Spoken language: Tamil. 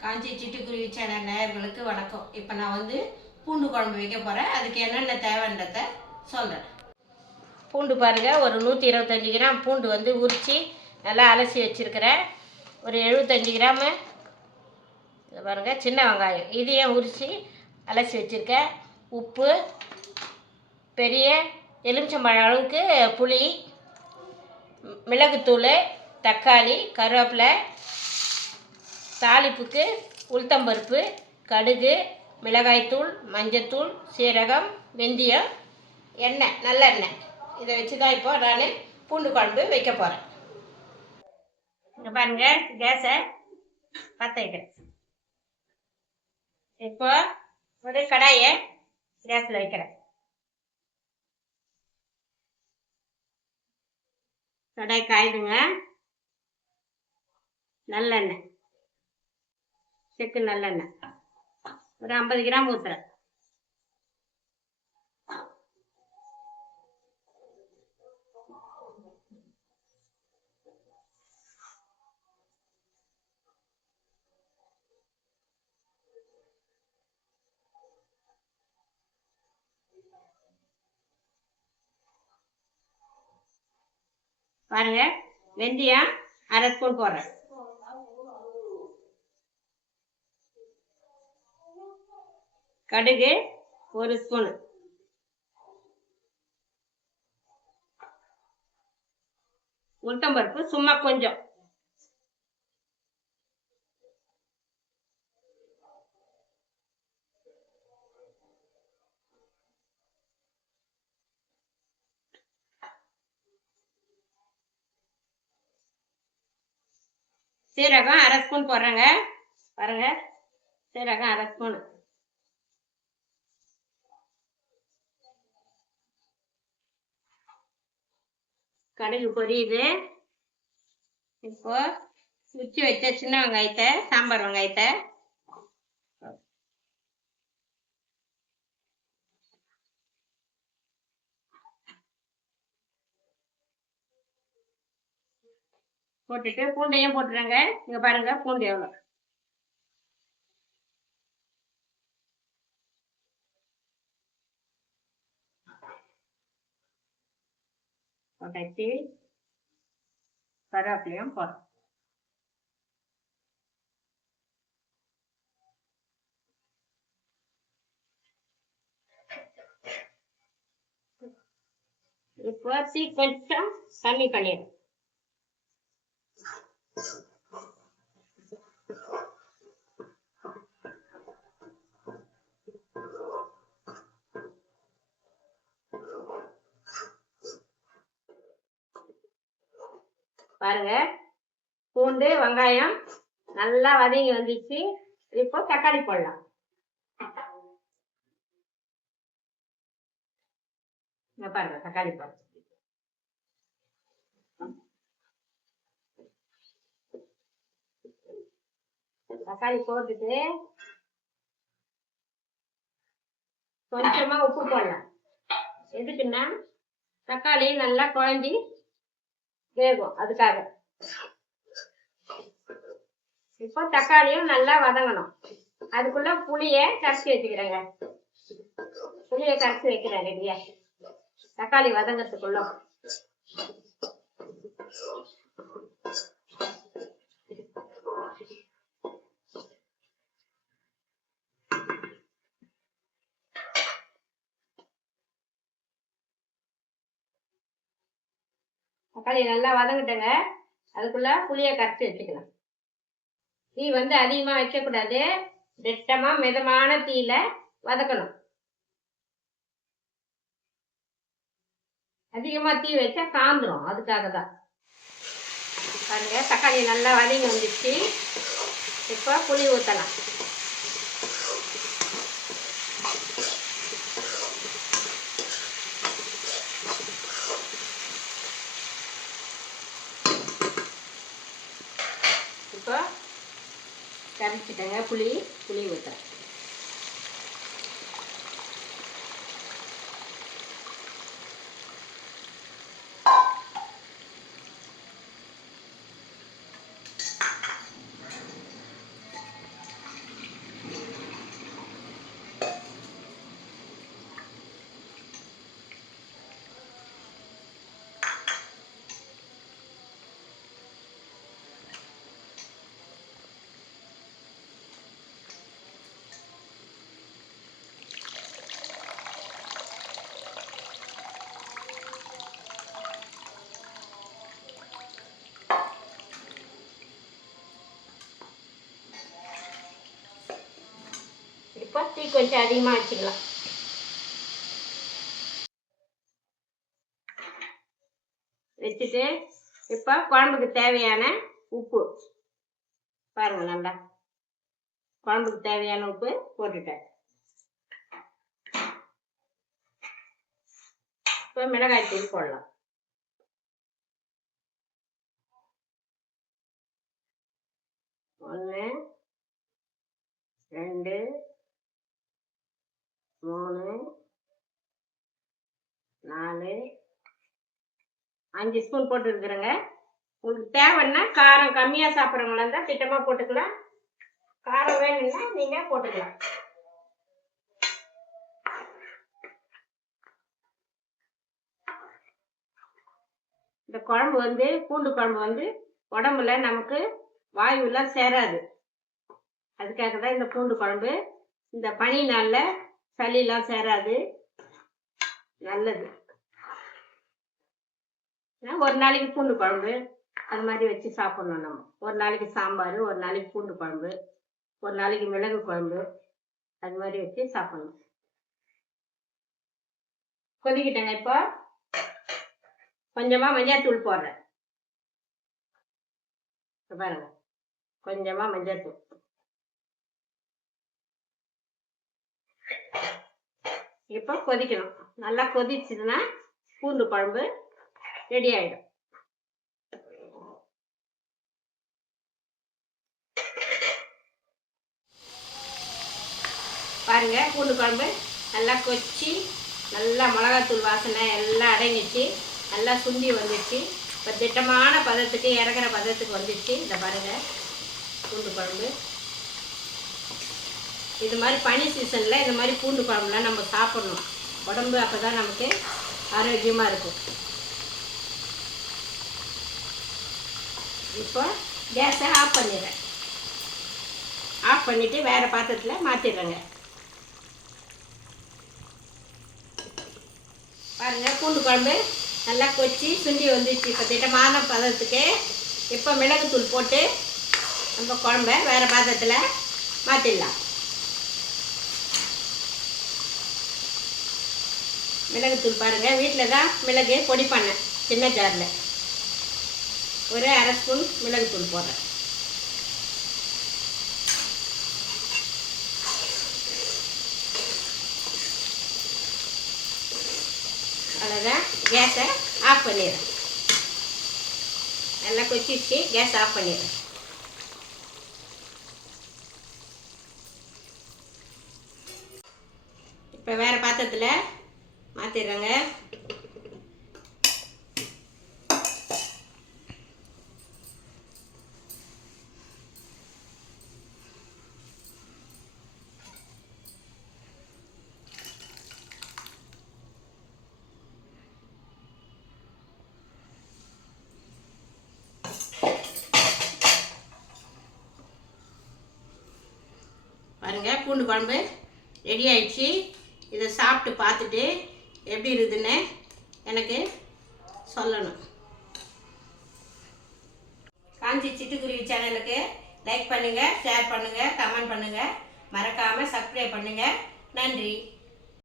காஞ்சி சிட்டுக்குருவி சேனல் நேயர்களுக்கு வணக்கம். இப்போ நான் வந்து பூண்டு குழம்பு வைக்க போகிறேன். அதுக்கு என்னென்ன தேவைன்றத சொல்கிறேன். பூண்டு பாருங்கள், ஒரு 125 கிராம் பூண்டு வந்து உரித்து நல்லா அலசி வச்சுருக்கிறேன். ஒரு 75 கிராமு பாருங்கள் சின்ன வெங்காயம், இதையும் உரித்து அலசி வச்சுருக்கேன். உப்பு, பெரிய எலுமிச்சம்பழம் அளவுக்கு புளி, மிளகுத்தூள், தக்காளி, கருவேப்பிலை, தாளிப்புக்கு உளுத்தம்பருப்பு, கடுகு, மிளகாய்த்தூள், மஞ்சத்தூள், சீரகம், வெந்தயம், எண்ணெய், நல்லெண்ணெய். இதை வச்சு தான் இப்போ நான் பூண்டு குழம்பு வைக்க போகிறேன். இங்கே பாருங்கள், கேஸை பற்ற வைக்கிறேன். இப்போ ஒரு கடாயை கேஸில் வைக்கிறேன். கடாய் காயுதுங்க. நல்லெண்ணெய், செக்கு நல்லெண்ணெய் ஒரு 50 கிராம் ஊற்றுறேன். பாருங்க, வெந்தயம் 1/2 ஸ்பூன் போடுறேன். கடுகு 1 ஸ்பூன், உளுத்தம்பருப்பு சும்மா கொஞ்சம், சீரகம் 1/2 ஸ்பூன் போடுறேங்க. பாருங்க, சீரகம் 1/2 ஸ்பூன். கடுகு பொரியுது. இப்போ உச்சி வச்ச சின்ன வெங்காயத்தை, சாம்பார் வெங்காயத்தை போட்டுட்டு பூண்டையும் போட்டுறேங்க. இங்க பாருங்க பூண்டு எவ்வளோ போட்டாச்சு. கருவேப்பிலையும் போடுறோம். இப்போ தீ கொஞ்சம் கம்மி பண்ணிடுறோம். பாருங்க, பூண்டு வெங்காயம் நல்லா வதங்கி வந்துச்சு. இப்போ தக்காளி போடலாம். இங்க பாருங்க, தக்காளி போடலாம். தக்காளி போட்டுட்டு கொஞ்சமா உப்பு போடலாம். எதுக்குன்னா தக்காளி நல்லா குழஞ்சி வேகும், அதுக்காக. இப்போ தக்காளியும் நல்லா வதங்கணும். அதுக்குள்ள புளியை கரைச்சி வச்சுக்கிறேங்க. புளியை கரைச்சி வைக்கிறேன் ரெடியா, தக்காளி வதங்கிறதுக்குள்ள. தக்காளி நல்லா வதங்கிட்டேங்க. அதுக்குள்ள புளியை கரைச்சி வச்சுக்கலாம். தீ வந்து அதிகமா வைக்கக்கூடாது, திட்டமா மிதமான தீயில வதக்கணும். அதிகமா தீ வச்சா காந்துரும், அதுக்காக தான். பாருங்க, தக்காளி நல்லா வதங்கி வந்துச்சு. இப்போ புளி ஊற்றலாம். இப்போ கரைச்சிட்டேங்க, புளி ஊற்றுறேன். கொஞ்சம் அதிகமாக வச்சுக்கலாம். வச்சுட்டு இப்போ குழம்புக்கு தேவையான உப்பு பாருங்கள், நல்லா குழம்புக்கு தேவையான உப்பு போட்டுட்டேன். இப்போ மிளகாய் தூள் போடலாம். ஒன்று, 2, 3, 4, 5 ஸ்பூன் போட்டுருக்குறேங்க. உங்களுக்கு தேவைன்னா காரம் கம்மியாக சாப்பிட்றவங்களா இருந்தால் திட்டமாக போட்டுக்கலாம். காரம் வேணும்னா நீங்கள் போட்டுக்கலாம். இந்த குழம்பு வந்து பூண்டு குழம்பு வந்து உடம்புல நமக்கு வாயுலாம் சேராது. அதுக்காக தான் இந்த பூண்டு குழம்பு. இந்த பனி நாளில் சளிலாம் சேராது, நல்லது. ஒரு நாளைக்கு பூண்டு குழம்பு அது மாதிரி வச்சு சாப்பிட்ணும். நம்ம ஒரு நாளைக்கு சாம்பார், ஒரு நாளைக்கு பூண்டு குழம்பு, ஒரு நாளைக்கு மிளகு குழம்பு, அது மாதிரி வச்சு சாப்பிட்ணும். கொதிக்கிட்டேங்க. இப்போ கொஞ்சமாக மஞ்சள் போடுறேன். பாருங்க, கொஞ்சமாக மஞ்சள் தூள். இப்போ கொதிக்கணும். நல்லா கொதிச்சுதுன்னா பூண்டு குழம்பு ரெடி ஆகிடும். பாருங்க, பூண்டு குழம்பு நல்லா கொச்சி, நல்லா மிளகாத்தூள் வாசனை எல்லாம் அடங்கிச்சு, நல்லா சுண்டி வந்துச்சு. இப்போ திட்டமான பதத்துக்கு, இறக்குற பதத்துக்கு வந்துச்சு. இந்த பாருங்க பூண்டு குழம்பு. இது மாதிரி பனி சீசனில் இந்த மாதிரி பூண்டு குழம்புலாம் நம்ம சாப்பிட்ணும். உடம்பு அப்போ தான் நமக்கு ஆரோக்கியமாக இருக்கும். இப்போ கேஸை ஆஃப் பண்ணிடுறேன். ஆஃப் பண்ணிவிட்டு வேறு பாத்திரத்தில் மாற்றிடுறேங்க. பாருங்கள், பூண்டு குழம்பு நல்லா கொச்சி சுண்டி வந்துச்சு. இப்போ திட்டமான பதத்துக்கு இப்போ மிளகுத்தூள் போட்டு நம்ம குழம்ப வேறு பாத்திரத்தில் மாற்றிடலாம். மிளகுத்தூள் பாருங்கள், வீட்டில் தான் மிளகு பொடி பண்ணேன். சின்ன ஜாரில் ஒரு 1/2 ஸ்பூன் மிளகுத்தூள் போடுறேன். அவ்வளோதான். கேஸை ஆஃப் பண்ணிடுறேன். நல்லா கொச்சிச்சு, கேஸ் ஆஃப் பண்ணிடுறேன். இப்போ வேறு பாத்திரத்தில் மாற்றிடுறேங்க. பாருங்கள், பூண்டு குழம்பு ரெடி ஆயிடுச்சு. இதை சாப்பிட்டு பார்த்துட்டு எப்படி இருக்குதுன்னு எனக்கு சொல்லணும். காஞ்சி சிட்டுக்குருவி சேனலுக்கு லைக் பண்ணுங்கள், ஷேர் பண்ணுங்கள், கமெண்ட் பண்ணுங்கள், மறக்காமல் சப்ஸ்கிரைப் பண்ணுங்கள். நன்றி.